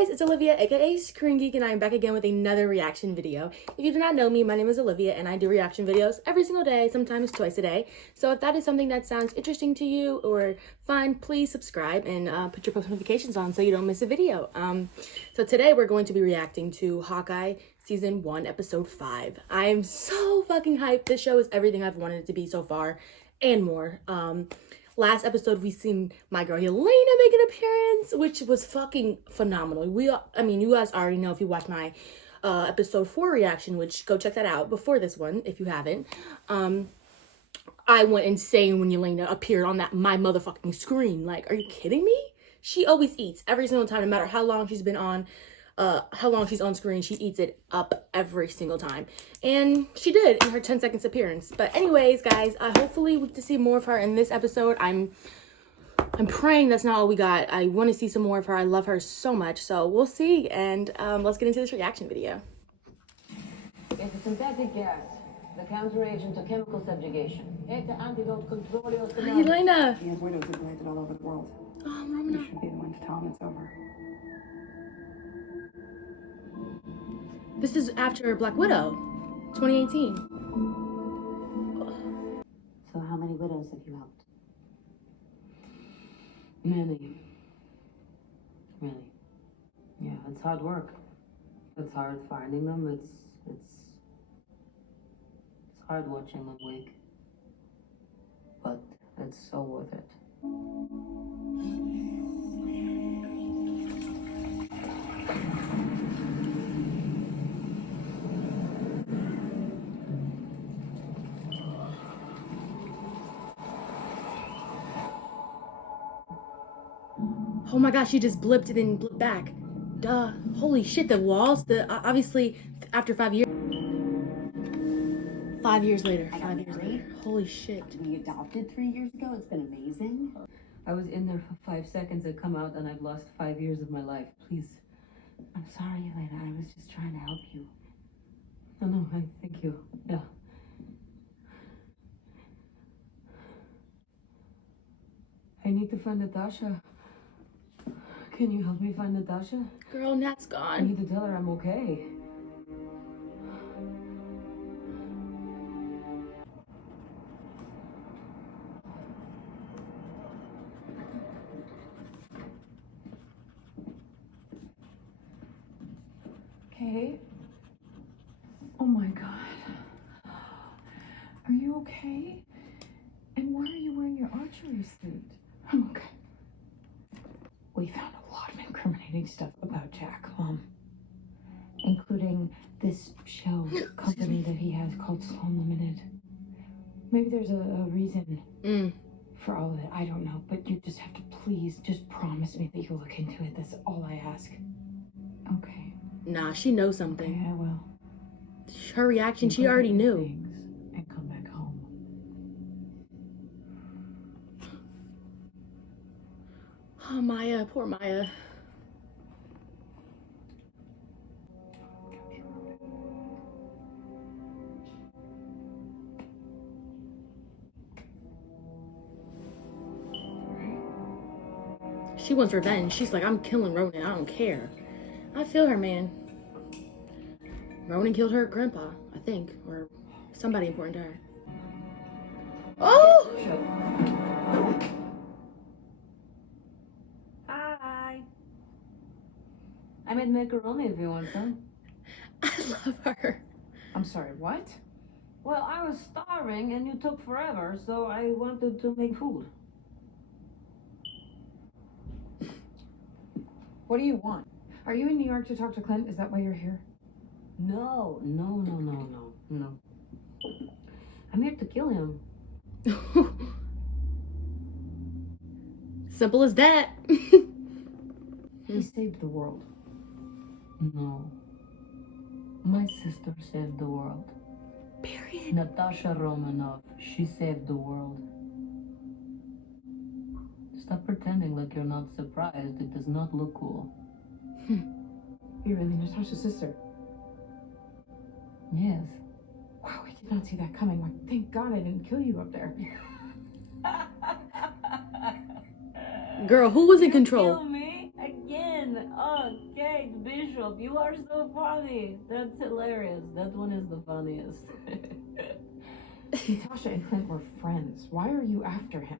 guys, it's Olivia, aka Screen Geek, and I'm back again with another reaction video. If you do not know me, my name is Olivia, and I do reaction videos every single day, sometimes twice a day. So if that is something that sounds interesting to you or fun, please subscribe and put your post notifications on so you don't miss a video. So today we're going to be reacting to Hawkeye Season 1, Episode 5. I am so fucking hyped. This show is everything I've wanted it to be so far, and more. Last episode, we seen my girl Yelena make an appearance, which was fucking phenomenal. I mean, you guys already know if you watched my episode 4 reaction, which go check that out before this one if you haven't. I went insane when Yelena appeared on my motherfucking screen. Like, are you kidding me? She always eats every single time, no matter how long she's been on. How long she's on screen, she eats it up every single time. And she did in her 10 seconds appearance. But anyways, guys, hopefully we get to see more of her in this episode. I'm praying that's not all we got. I want to see some more of her. I love her so much. So we'll see. And let's get into this reaction video. It's a synthetic gas. The counteragent to chemical subjugation. It's an antidote control. Yelena. He has widows ablated all over the world. Oh, You Romana. should be the one to tell him it's over. This is after Black Widow, 2018. So how many widows have you helped? Many. Really. Yeah, it's hard work. It's hard finding them. It's hard watching them wake. But it's so worth it. Oh my gosh, she just blipped and then blipped back. Duh. Holy shit, the walls, obviously after 5 years. 5 years later, 5 years later. Holy shit. We adopted 3 years ago. It's been amazing. I was in there for 5 seconds. I come out and I've lost 5 years of my life. Please. I'm sorry, Elena. I was just trying to help you. No, thank you. Yeah. I need to find Natasha. Can you help me find Natasha? Girl, Nat's I gone. need to tell her I'm okay. Okay. Oh my God. Are you okay? And why are you wearing your archery suit? I'm okay. We found a lot of incriminating stuff about Jack, including this shell company that he has called Sloan Limited. Maybe there's a reason for all of it. I don't know, but you just have to please just promise me that you'll look into it. That's all I ask. Okay. Nah, she knows something. Okay, I will. Her reaction, she Go already do knew. things and come back home. Oh, Maya, poor Maya. She wants revenge. She's like, I'm killing Ronan. I don't care. I feel her, man. Ronan killed her grandpa, I think, or somebody important to her. Oh! Hi. I made macaroni if you want some. I love her. I'm sorry, what? Well, I was starving and you took forever, so I wanted to make food. What do you want? Are you in New York to talk to Clint? Is that why you're here? No. I'm here to kill him. Simple as that. He saved the world. No. My sister saved the world. Period. Natasha Romanov, she saved the world. Stop pretending like you're not surprised. It does not look cool. You're really Natasha's sister. Yes. Wow, I did not see that coming. Like, thank God I didn't kill you up there. Girl, who was in Kill control? me again. Oh, Kate Bishop, you are so funny. That's hilarious. That one is the funniest. Natasha and Clint were friends. Why are you after him?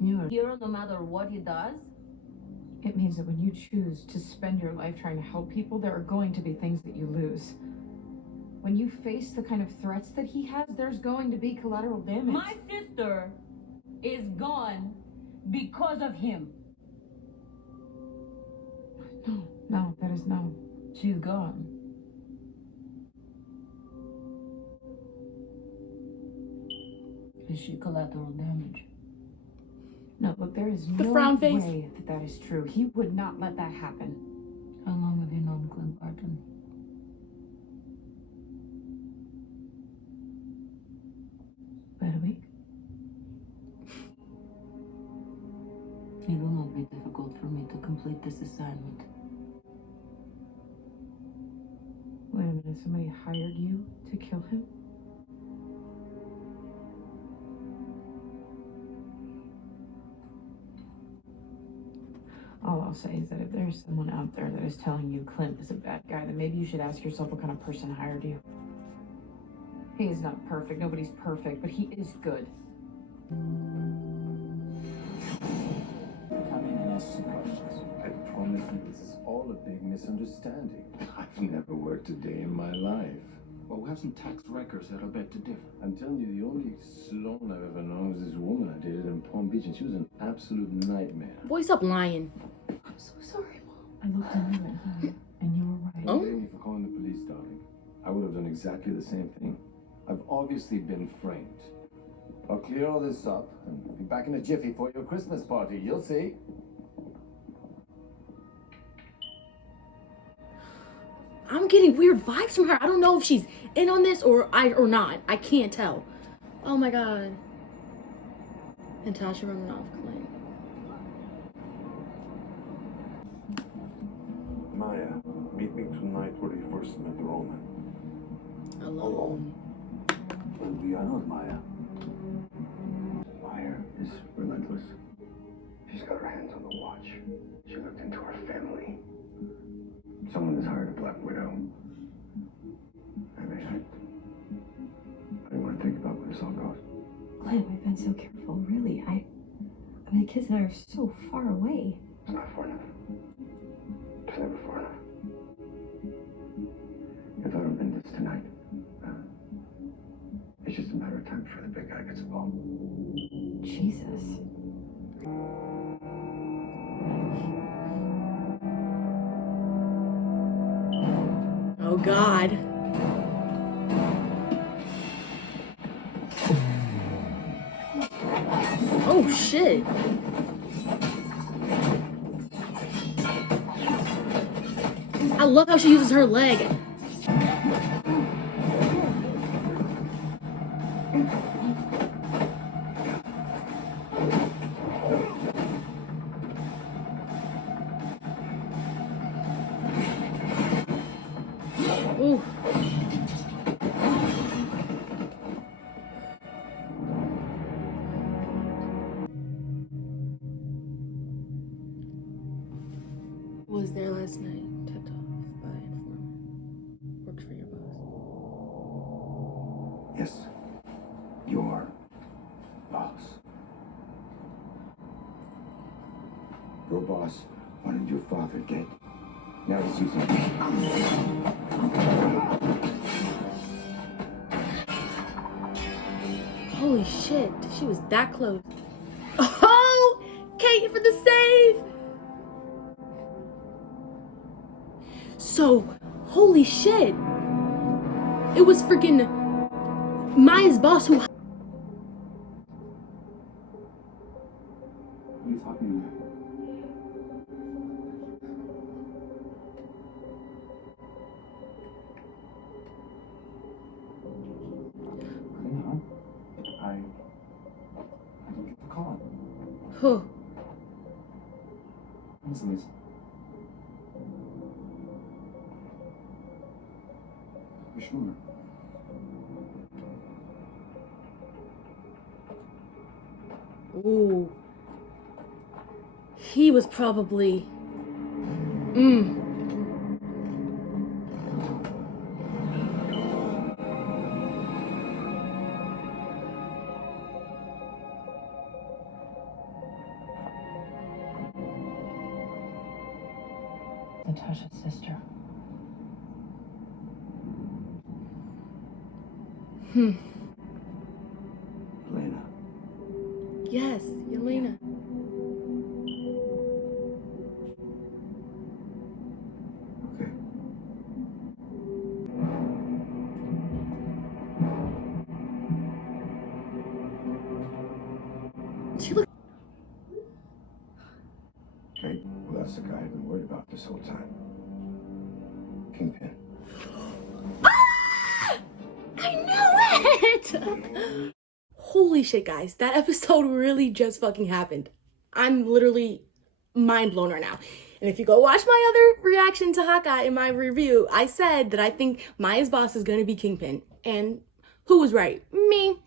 You're hero no matter what he does? It means that when you choose to spend your life trying to help people, there are going to be things that you lose. When you face the kind of threats that he has, there's going to be collateral damage. My sister is gone because of him. No, that is no. She's gone. Is she collateral damage? No, look, there is The no frown face. way that that is true. He would not let that happen. How long have you known Clint Barton? About a week. It will not be difficult for me to complete this assignment. Wait a minute, somebody hired you to kill him? All I'll say is that if there's someone out there that is telling you Clint is a bad guy, then maybe you should ask yourself what kind of person hired you. He is not perfect. Nobody's perfect, but he is good. Come in and ask some questions. I promise you, this is all a big misunderstanding. I've never worked a day in my life. Well, we have some tax records that are bet to differ. I'm telling you, the only Sloan I've ever known was this woman I dated in Palm Beach, and she was an absolute nightmare. Boy, stop lying. I'm so sorry, Mom. I looked into it, honey, and you were right. Oh? Don't blame me for calling the police, darling. I would have done exactly the same thing. I've obviously been framed. I'll clear all this up and be back in a jiffy for your Christmas party. You'll see. I'm getting weird vibes from her. I don't know if she's in on this or not. I can't tell. Oh my god. Natasha running off Clint. Maya, meet me tonight where you first met Roman. Alone. We are not Maya. Maya is relentless. She's got her hands on the watch. She looked into our family. Someone has hired a Black Widow. I mean, I didn't want to think about where this all goes. Clint, we've been so careful, really. I mean, the kids and I are so far away. It's not far enough. It's never far enough. If I don't end this tonight, it's just a matter of time before the big guy gets involved. Jesus. Oh god. Oh shit. I love how she uses her leg. Ooh. Was there last night, tipped off by informant. Works for your boss. Yes, your boss. Your boss wanted your father dead. Now he's using me. Holy shit, she was that close. Oh, Kate for the save. So, holy shit. It was freaking Maya's boss who... What are you talking about? No. I didn't get the call. Huh. Honestly, for sure. Ooh. he was probably, Natasha's sister. Elena. yes, Yelena. Okay. She looked, Okay. Well, that's the guy I've been worried about this whole time. Kingpin. I knew it! Holy shit, guys. That episode really just fucking happened. I'm literally mind blown right now. And if you go watch my other reaction to Hawkeye in my review, I said that I think Maya's boss is going to be Kingpin. And who was right? Me.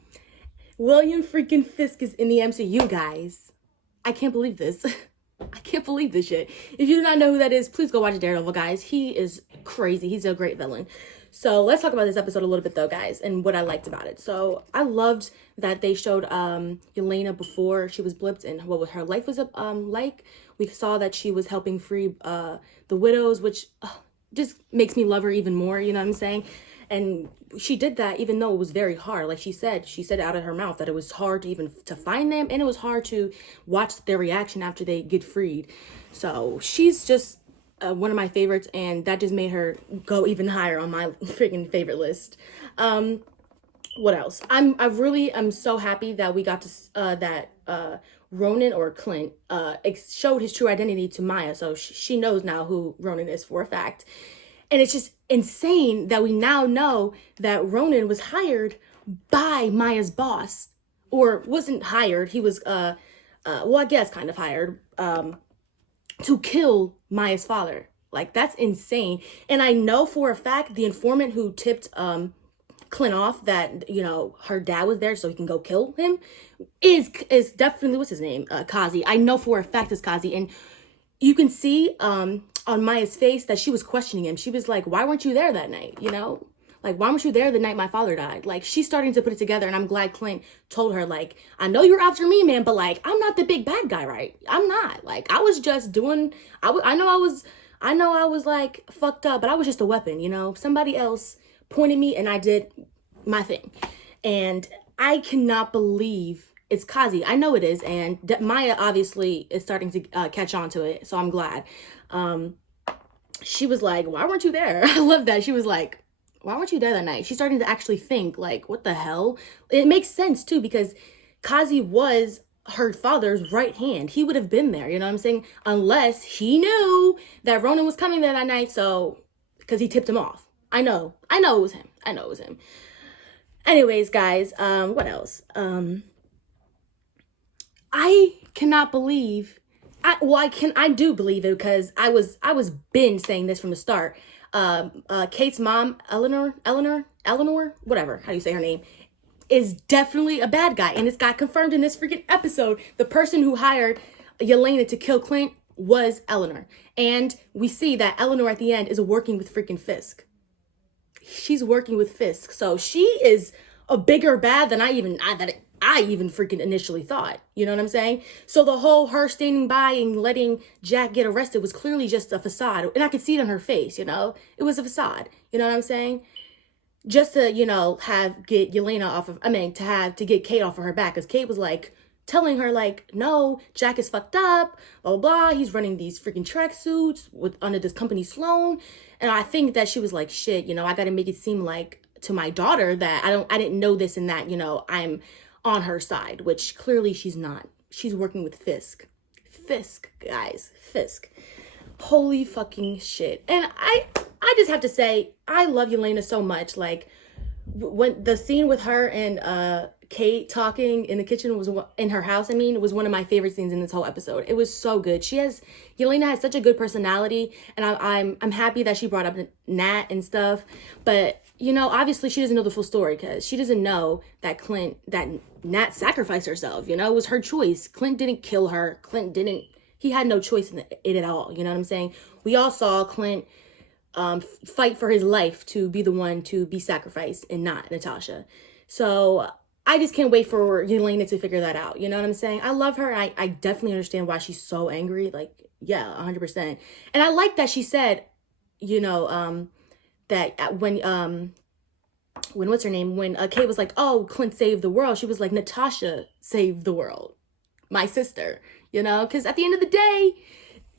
William freaking Fisk is in the MCU, guys. I can't believe this. I can't believe this shit. If you do not know who that is, please go watch Daredevil, guys. He is crazy. He's a great villain. So let's talk about this episode a little bit though, guys, and what I liked about it. So I loved that they showed Yelena before she was blipped and what her life was like. We saw that she was helping free the widows, which just makes me love her even more, you know what I'm saying? And she did that even though it was very hard. Like she said out of her mouth that it was hard to even to find them, and it was hard to watch their reaction after they get freed. So she's just one of my favorites, and that just made her go even higher on my freaking favorite list. What else? I'm so happy that we got to Ronan or Clint showed his true identity to Maya, so she knows now who Ronan is for a fact. And it's just insane that we now know that Ronan was hired by Maya's boss, or wasn't hired. He was well, I guess kind of hired to kill Maya's father. Like, that's insane. And I know for a fact the informant who tipped Clint off that, you know, her dad was there so he can go kill him is definitely, what's his name? Kazi. I know for a fact it's Kazi. And you can see on Maya's face that she was questioning him. She was like, why weren't you there that night? You know, like, why weren't you there the night my father died? Like, she's starting to put it together. And I'm glad Clint told her, like, I know you're after me, man, but like, I'm not the big bad guy, right? I'm not. Like, I was just doing, I know I was like fucked up, but I was just a weapon, you know? Somebody else pointed me and I did my thing. And I cannot believe it's Kazi. I know it is. And Maya obviously is starting to catch on to it. So I'm glad. She was like, why weren't you there? I love that. She was like, why weren't you there that night? She's starting to actually think, like, what the hell? It makes sense too, because Kazi was her father's right hand. He would have been there, you know what I'm saying? Unless he knew that Ronan was coming there that night, so, because he tipped him off. I know it was him. Anyways, guys, what else? I cannot believe, I do believe it, because I was been saying this from the start. Kate's mom, Eleanor, whatever, how do you say her name, is definitely a bad guy. And it's got confirmed in this freaking episode. The person who hired Yelena to kill Clint was Eleanor. And we see that Eleanor at the end is working with freaking Fisk. She's working with Fisk. So she is a bigger bad than I even freaking initially thought. You know what I'm saying? So the whole her standing by and letting Jack get arrested was clearly just a facade. And I could see it on her face, you know? It was a facade. You know what I'm saying? Just to, you know, get Yelena off of, to get Kate off of her back. Because Kate was like, telling her like, no, Jack is fucked up, blah, blah, blah. He's running these freaking tracksuits under this company Sloan. And I think that she was like, shit, you know, I got to make it seem like to my daughter that I didn't know this and that, you know, I'm on her side, which clearly she's not. She's working with Fisk. Fisk, guys, Fisk. Holy fucking shit. And I just have to say, I love Yelena so much. Like, when the scene with her and Kate talking in the kitchen was in her house, was one of my favorite scenes in this whole episode. It was so good. Yelena has such a good personality, and I'm happy that she brought up Nat and stuff. But, you know, obviously she doesn't know the full story, because she doesn't know that Nat sacrificed herself, you know? It was her choice. Clint didn't kill her. Clint didn't he had no choice in it at all. You know what I'm saying? We all saw Clint fight for his life to be the one to be sacrificed and not Natasha. So I just can't wait for Yelena to figure that out. You know what I'm saying? I love her. I definitely understand why she's so angry. Like, yeah, 100%. And I like that she said, you know, that when what's her name? When Kate was like, oh, Clint saved the world. She was like, Natasha saved the world. My sister, you know? Because at the end of the day,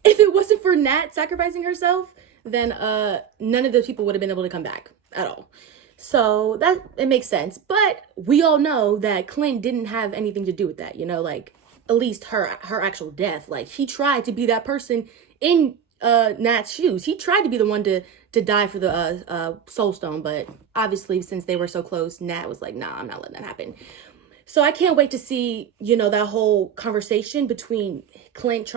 if it wasn't for Nat sacrificing herself, then none of those people would have been able to come back at all. So that, it makes sense. But we all know that Clint didn't have anything to do with that, you know, like at least her actual death. Like he tried to be that person in Nat's shoes. He tried to be the one to die for the Soul Stone, but obviously since they were so close, Nat was like, nah, I'm not letting that happen. So I can't wait to see, you know, that whole conversation between Clint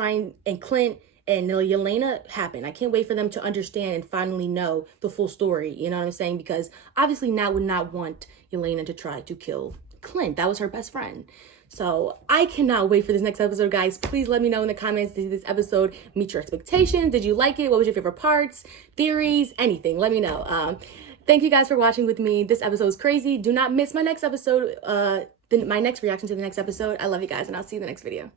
and Yelena happen. I can't wait for them to understand and finally know the full story. You know what I'm saying? Because obviously Nat would not want Yelena to try to kill Clint. That was her best friend. So I cannot wait for this next episode, guys. Please let me know in the comments, did this episode meet your expectations? Did you like it? What was your favorite parts, theories, anything? Let me know. Thank you guys for watching with me. This episode was crazy. Do not miss my next episode, my next reaction to the next episode. I love you guys, and I'll see you in the next video.